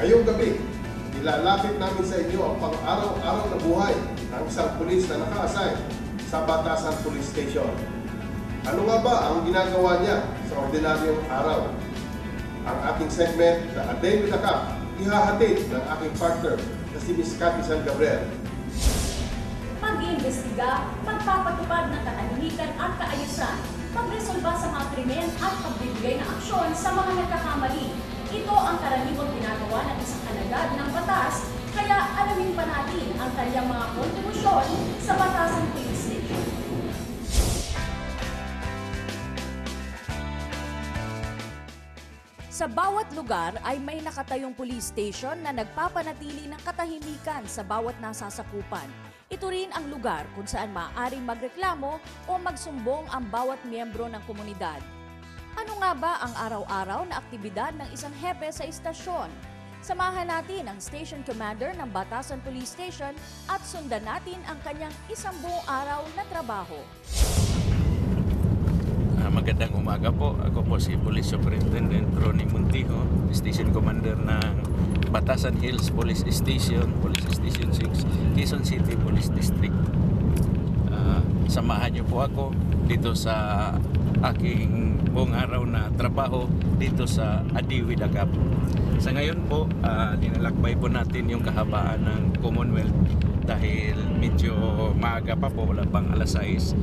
Ngayong gabi, ilalapit namin sa inyo ang pang-araw-araw na buhay ng isang pulis na naka-assign sa Batasan Police Station. Ano nga ba ang ginagawa niya sa ordinaryong araw? Ang ating segment na A Day with a Cop, ihahatid ng aking partner na si Ms. Cathy San Gabriel. Mag-iimbestiga, magpapatupad ng katahimikan at kaayusan, pagresolba sa mga krimen at pagbibigay ng aksyon sa mga nagkakamali. Ito ang karaniwang ginagawa ng isang alagad ng batas, kaya alamin pa natin ang kanyang mga kontribusyon sa Batasan Police Station. Sa bawat lugar ay may nakatayong police station na nagpapanatili ng katahimikan sa bawat nasasakupan. Ito rin ang lugar kung saan maaaring magreklamo o magsumbong ang bawat miyembro ng komunidad. Ano nga ba ang araw-araw na aktibidad ng isang hepe sa istasyon? Samahan natin ang station commander ng Batasan Police Station at sundan natin ang kanyang isang buong araw na trabaho. Magandang umaga po. Ako po si Police Superintendent Ronnie Montijo, Station Commander ng Batasan Hills Police Station, Police Station 6, Quezon City Police District. Samahan niyo po ako dito sa aking buong araw na trabaho dito sa A Day with a Cop. Sa ngayon po, dinalakbay po natin yung kahabaan ng Commonwealth dahil medyo maaga pa po, wala pang alas 6.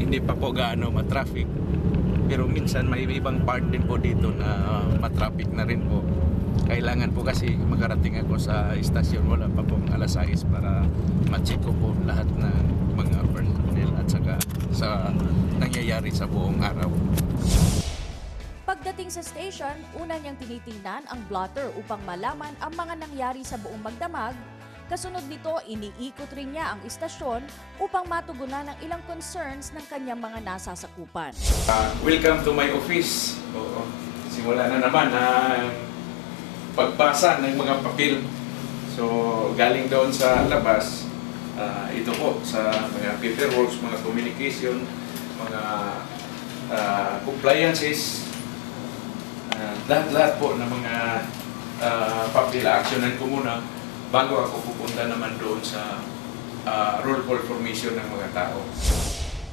Hindi pa po gaano matraffic, pero minsan may ibang part din po dito na matraffic na rin po. Kailangan po kasi makarating ako sa istasyon, wala pa pong alas 6 para ma-check ko po lahat ng mga personnel at saka sa nangyayari sa buong araw. Pagdating sa station, una niyang tinitingnan ang blotter upang malaman ang mga nangyari sa buong magdamag. Kasunod nito, iniikot rin niya ang istasyon upang matugunan ang ilang concerns ng kanyang mga nasasakupan. Welcome to my office. Simula na naman ang pagbasa ng mga papel. So, galing doon sa labas, ito po sa mga paperwork, mga communication, mga compliances, lahat-lahat po ng mga papel, actionan ko muna bago ako pupunta naman doon sa roll call formation ng mga tao.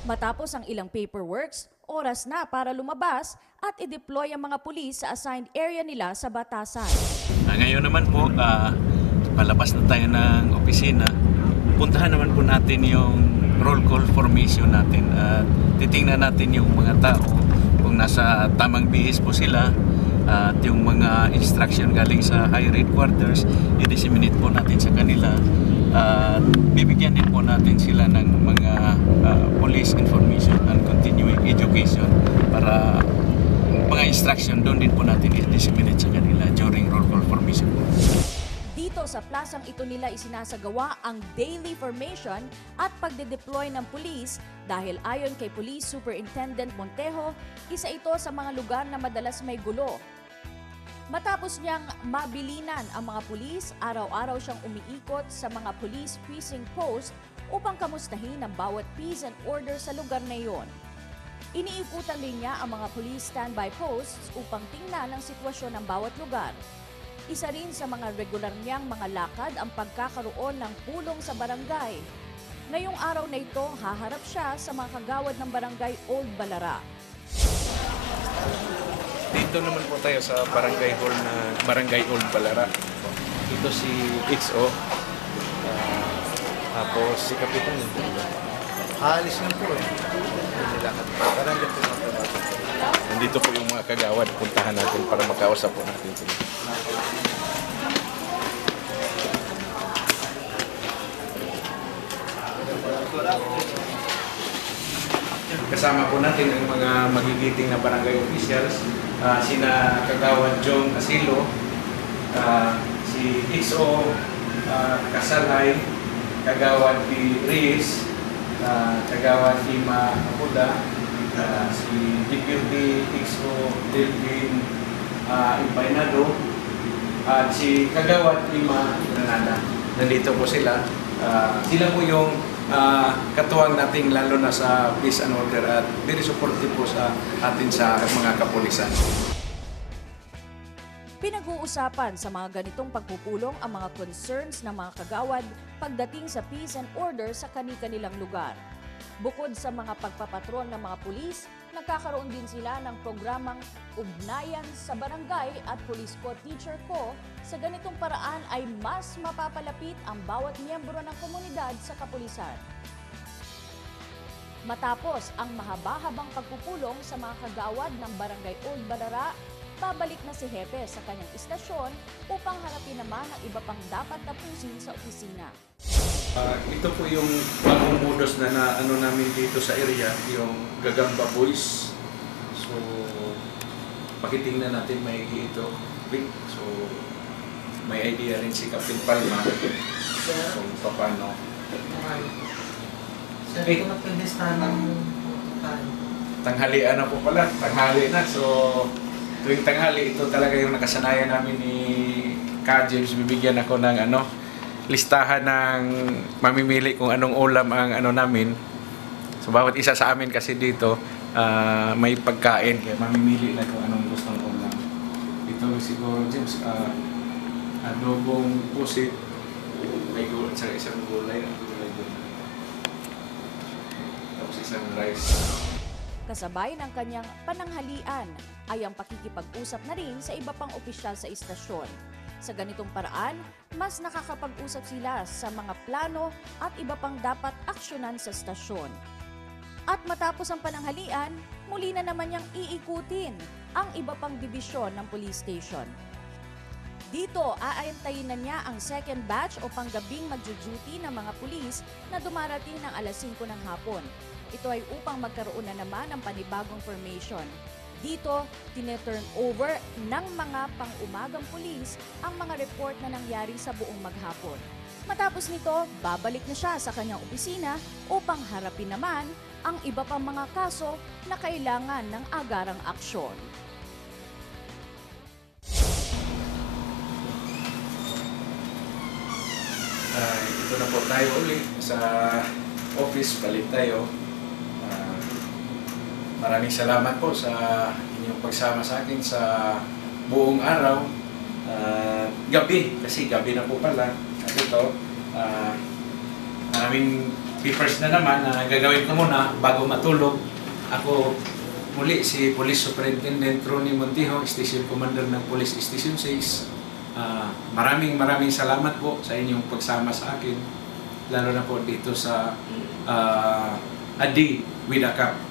Matapos ang ilang paperworks, oras na para lumabas at i-deploy ang mga pulis sa assigned area nila sa Batasan. Ngayon naman po, palabas na tayo ng opisina. Puntahan naman po natin yung roll call formation natin at titingnan natin yung mga tao kung nasa tamang bihis po sila. At yung mga instruction galing sa higher headquarters, i-disseminate po natin sa kanila. At bibigyan din po natin sila ng mga police information and continuing education para mga instruction doon din po natin i-disseminate sa kanila during roll call formation. Dito sa plasang ito nila isinasagawa ang daily formation at pagde-deploy ng pulis dahil ayon kay Police Superintendent Montijo, isa ito sa mga lugar na madalas may gulo. Matapos niyang mabilinan ang mga pulis, araw-araw siyang umiikot sa mga police precinct post upang kamustahin ang bawat peace and order sa lugar na iyon. Iniikutan din niya ang mga police standby posts upang tingnan ang sitwasyon ng bawat lugar. Isa rin sa mga regular niyang mga lakad ang pagkakaroon ng pulong sa barangay. Ngayong araw na ito, haharap siya sa mga kagawad ng barangay Old Balara. Dito naman po tayo sa barangay hall na Barangay Old Balara. Ito si XO. Tapos si Kapitan. Alis lang po eh. Barangay po ng trabaho. Nandito po yung mga kagawad. Puntahan natin para makausap po natin sila. Kasama po natin ang mga magigiting na barangay officials, sina Kagawad Jong Asilo, si XO Kasalay, Kagawad P. Reyes, Kagawad Ima Apuda, si Deputy XO Delvin Impainado, at si Kagawad Ima Granada. Nandito po sila. Sila po yung katuwang nating lalo na sa peace and order at very supportive po sa atin sa mga kapulisan. Pinag-uusapan sa mga ganitong pagpupulong ang mga concerns ng mga kagawad pagdating sa peace and order sa kani-kanilang lugar. Bukod sa mga pagpapatron ng mga pulis, nagkakaroon din sila ng programang Ugnayan sa Barangay at Police Ko Teacher Ko. Sa ganitong paraan ay mas mapapalapit ang bawat miyembro ng komunidad sa kapulisan. Matapos ang mahaba-habang pagpupulong sa mga kagawad ng Barangay Old Balara, babalik na si Hepe sa kanyang istasyon upang harapin naman ang iba pang dapat tapusin sa opisina. Ito po yung bagong modus na ano namin dito sa area, yung Gagamba Boys. So, pakitingnan natin may ito. So, may idea rin si Captain Palma kung paano. Sir, ito na pinlistahan ng Tanghalian na po pala, tanghali na. So, tuwing tanghali, ito talaga yung nakasanayan namin ni Ka James. Bibigyan ako ng listahan ng mamimili kung anong ulam ang namin. So bawat isa sa amin kasi dito may pagkain, kaya mamimili na kung anong gustong ulam. Ito siguro James, adobong pusit, may gulay, isang gulay, tapos isang rice. Kasabay ng kanyang pananghalian ay ang pakikipag-usap na rin sa iba pang opisyal sa istasyon. Sa ganitong paraan, mas nakakapag-usap sila sa mga plano at iba pang dapat aksyonan sa istasyon. At matapos ang pananghalian, muli na naman niyang iikutin ang iba pang dibisyon ng police station. Dito, aantayin na niya ang second batch o panggabing magjo-duty ng mga pulis na dumarating ng alas 5 ng hapon. Ito ay upang magkaroon na naman ng panibagong formation. Dito, tineturn over ng mga pang-umagang pulis ang mga report na nangyari sa buong maghapon. Matapos nito, babalik na siya sa kanyang opisina upang harapin naman ang iba pang mga kaso na kailangan ng agarang aksyon. Ito na po tayo ulit sa office, balik tayo. Maraming salamat po sa inyong pagsama sa akin sa buong araw. Gabi, kasi gabi na po pala. At ito, maraming papers na naman na gagawin ko muna bago matulog. Ako muli si Police Superintendent Ronnie Montijo, Station Commander ng Police Station 6. Maraming salamat po sa inyong pagsama sa akin. Lalo na po dito sa Adi with a Cup.